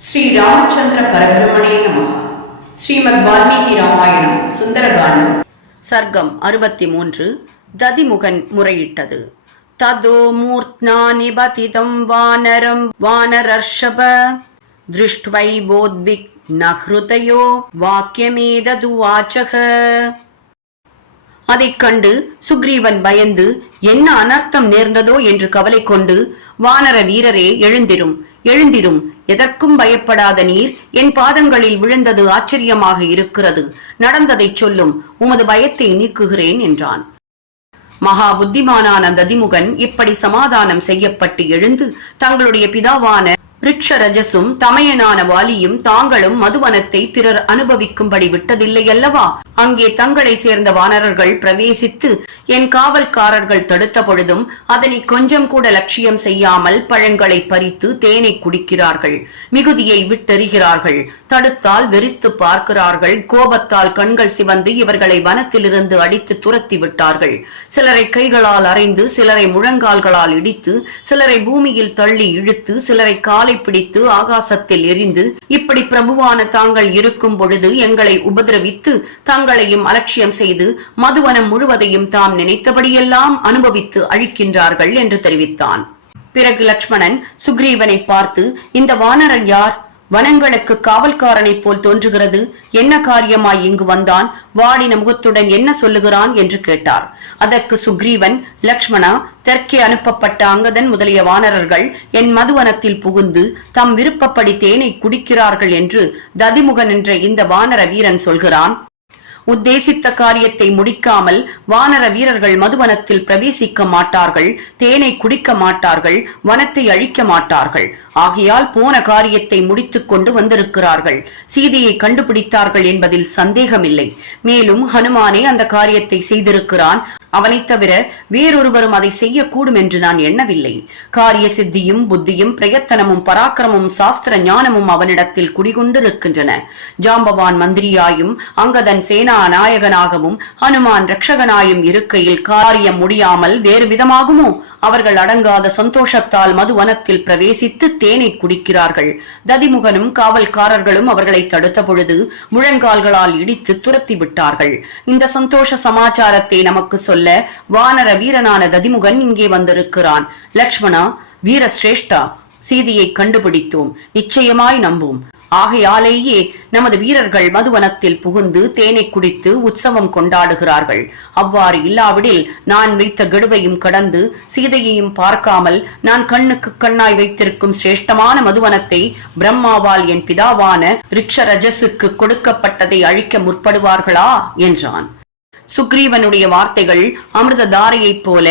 ஸ்ரீ ராமச்சந்திர பரபிரமணே நமः. ஸ்ரீமத் வால்மீகி ராமாயணம் சுந்தரகாண்டம். சர்க்கம் அறுபத்தி மூன்று ததிமுகன் முறையிட்டது. ததோ மூர்த்னா நிபதிதம் வானரம் வானரர்ஷப. திருஷ்ட்வைவோத்விக் நஹ்ருதயோ வாக்கியமேதது வாச்சக. அதைக் கண்டு சுக்ரீவன் பயந்து என்ன அனர்த்தம் நேர்ந்ததோ என்று கவலை கொண்டு வானர வீரரே எழுந்திரும். எழுந்திரும். எதற்கும் பயப்படாத நீர் என் பாதங்களில் விழுந்தது ஆச்சரியமாக இருக்கிறது. நடந்ததைச் சொல்லும். உமது பயத்தை நீக்குகிறேன் என்றான். மகா புத்திமானான ததிமுகன் இப்படி சமாதானம் செய்யப்பட்டு எழுந்து தங்களுடைய பிதாவான ரிக்ஷரஜசும் தமையனான வாலியும் தாங்களும் மதுவனத்தை பிறர் அனுபவிக்கும்படி விட்டதில்லை அல்லவா அங்கே தங்களை சேர்ந்த வானரர்கள் பிரவேசித்து என் காவல்காரர்கள் தடுத்த பொழுதும் அதனை கொஞ்சம் கூட லட்சியம் செய்யாமல் பழங்களை பறித்து தேனை குடிக்கிறார்கள். மிகுதியை விட்டெறிகிறார்கள். தடுத்தால் வெறித்து பார்க்கிறார்கள். கோபத்தால் கண்கள் சிவந்து இவர்களை வனத்திலிருந்து அடித்து துரத்தி விட்டார்கள். சிலரை கைகளால் அறைந்து சிலரை முழங்கால்களால் இடித்து சிலரை பூமியில் தள்ளி இழுத்து சிலரை காலை பிடித்து ஆகாசத்தில் எரிந்து இப்படி பிரபுவான தாங்கள் இருக்கும் பொழுது எங்களை உபதிரவித்து தங்களையும் அலட்சியம் செய்து மதுவனம் முழுவதையும் தாம் நினைத்தபடியெல்லாம் அனுபவித்து அழிக்கின்றார்கள் என்று தெரிவித்தான். பிறகு லட்சுமணன் சுக்ரீவனை பார்த்து இந்த வானரன் யார்? வனங்களுக்கு காவல்காரனைப் போல் தோன்றுகிறது. என்ன காரியமாய் இங்கு வந்தான்? வாடின முகத்துடன் என்ன சொல்லுகிறான்? என்று கேட்டார். அதற்கு சுக்ரீவன் லக்ஷ்மணா தெற்கே அனுப்பப்பட்ட அங்கதன் முதலிய வானரர்கள் என் மதுவனத்தில் புகுந்து தம் விருப்பப்படி தேனை குடிக்கிறார்கள் என்று ததிமுகன் என்ற இந்த வானர வீரன் சொல்கிறான். உத்தேசித்த காரியத்தை முடிக்காமல் வானர வீரர்கள் மதுவனத்தில் பிரவேசிக்க மாட்டார்கள் தேனை குடிக்க மாட்டார்கள் வனத்தை அழிக்க மாட்டார்கள். ஆகையால் போன காரியத்தை முடித்துக் கொண்டு வந்திருக்கிறார்கள். சீதையை கண்டுபிடித்தார்கள் என்பதில் சந்தேகமில்லை. மேலும் ஹனுமானே அந்த காரியத்தை செய்திருக்கிறான். அவனைத் தவிர வேறொருவரும் அதை செய்யக்கூடும் என்று நான் எண்ணவில்லை. காரிய சித்தியும் புத்தியும் பிரயத்தனமும் பராக்கிரமும் சாஸ்திர ஞானமும் அவனிடத்தில் குடிகொண்டிருக்கின்றன. ஜாம்பவான் மந்திரியாயும் அங்கதன் சேனா நாயகனாகவும் ஹனுமான் ரட்சகனாயும் இருக்கையில் காரியம் முடியாமல் வேறு விதமாகுமோ? அவர்கள் அடங்காத சந்தோஷத்தால் மதுவனத்தில் பிரவேசித்து தேனை குடிக்கிறார்கள். ததிமுகனும் காவல்காரர்களும் அவர்களை தடுத்த பொழுது முழங்கால்களால் இடித்து துரத்தி விட்டார்கள். இந்த சந்தோஷ சமாச்சாரத்தை நமக்கு சொல்ல வானர வீரனான ததிமுகன் இங்கே வந்திருக்கிறான். லக்ஷ்மணா வீரசிரேஷ்டா சீதியை கண்டுபிடித்தோம். நிச்சயமாய் நம்பும். ஆகையாலேயே நமது வீரர்கள் மதுவனத்தில் புகுந்து தேனை குடித்து உற்சவம் கொண்டாடுகிறார்கள். அவ்வாறு இல்லாவிடில் நான் வைத்த கெடுவையும் கடந்து சீதையையும் பார்க்காமல் நான் கண்ணுக்கு கண்ணாய் வைத்திருக்கும் சிரேஷ்டமான மதுவனத்தை பிரம்மாவால் என் பிதாவான ரிக்ஷரஜசுக்கு கொடுக்கப்பட்டதை அழிக்க முற்படுவார்களா? என்றான். சுக்ரீவனுடைய வார்த்தைகள் அமிர்த தாரையைப் போல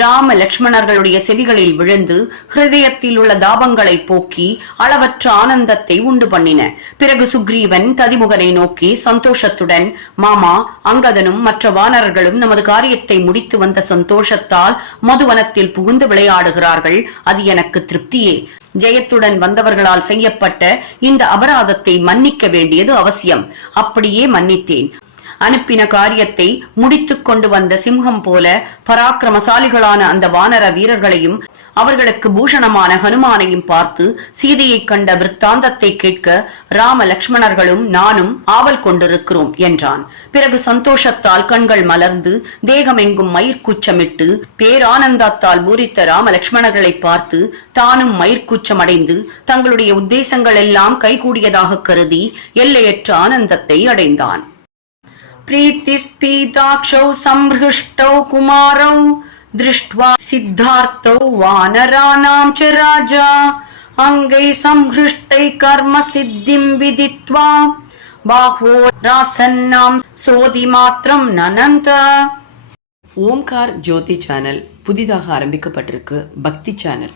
ராம லக்ஷ்மணர்களுடைய செவிகளில் விழுந்து ஹிருதயத்தில் உள்ள தாபங்களை போக்கி அளவற்ற ஆனந்தத்தை உண்டு பண்ணின. பிறகு சுக்ரீவன் ததிமுகனை நோக்கி சந்தோஷத்துடன் மாமா அங்கதனும் மற்ற வானரர்களும் நமது காரியத்தை முடித்து வந்த சந்தோஷத்தால் மதுவனத்தில் புகுந்து விளையாடுகிறார்கள். அது எனக்கு திருப்தியே. ஜெயத்துடன் வந்தவர்களால் செய்யப்பட்ட இந்த அபராதத்தை மன்னிக்க வேண்டியது அவசியம். அப்படியே மன்னித்தேன். அனுப்பின காரியத்தை முடித்துக் கொண்டு வந்த சிம்ஹம் போல பராக்கிரமசாலிகளான அந்த வானர வீரர்களையும் அவர்களுக்கு பூஷணமான ஹனுமானையும் பார்த்து சீதையை கண்ட விற்த்தாந்தத்தை கேட்க ராம லக்ஷ்மணர்களும் நானும் ஆவல் கொண்டிருக்கிறோம் என்றான். பிறகு சந்தோஷத்தால் கண்கள் மலர்ந்து தேகமெங்கும் மயிர்கூச்சமிட்டு பேரானந்தத்தால் பூரித்த ராம லக்ஷ்மணர்களை பார்த்து தானும் மயிர்கூச்சமடைந்து தங்களுடைய உத்தேசங்கள் எல்லாம் கைகூடியதாக கருதி எல்லையற்ற ஆனந்தத்தை அடைந்தான். प्रीतिस्पीताक्षौ सम्हृष्टौ कुमारौ दृष्ट्वा सिद्धार्थौ वानराणां च राजा अङ्गै संहृष्टै कर्मसिद्धिं विदित्वा बाह्वो रासन्नां सोदिमात्रं ननन्त ஓம்கார் ஜோதி சேனல் புதிதாக ஆரம்பிக்கப்பட்டிருக்கு பக்தி சேனல்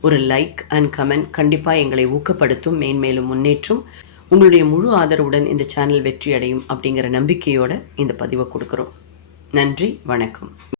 ஒரு லைக் அண்ட் கமெண்ட் கண்டிப்பாக எங்களை ஊக்கப்படுத்தும் மேன்மேலும் முன்னேற்றும். உங்களுடைய முழு ஆதரவுடன் இந்த சேனல் வெற்றி அடையும் அப்படிங்கிற நம்பிக்கையோட இந்த பதிவை கொடுக்குறோம். நன்றி வணக்கம்.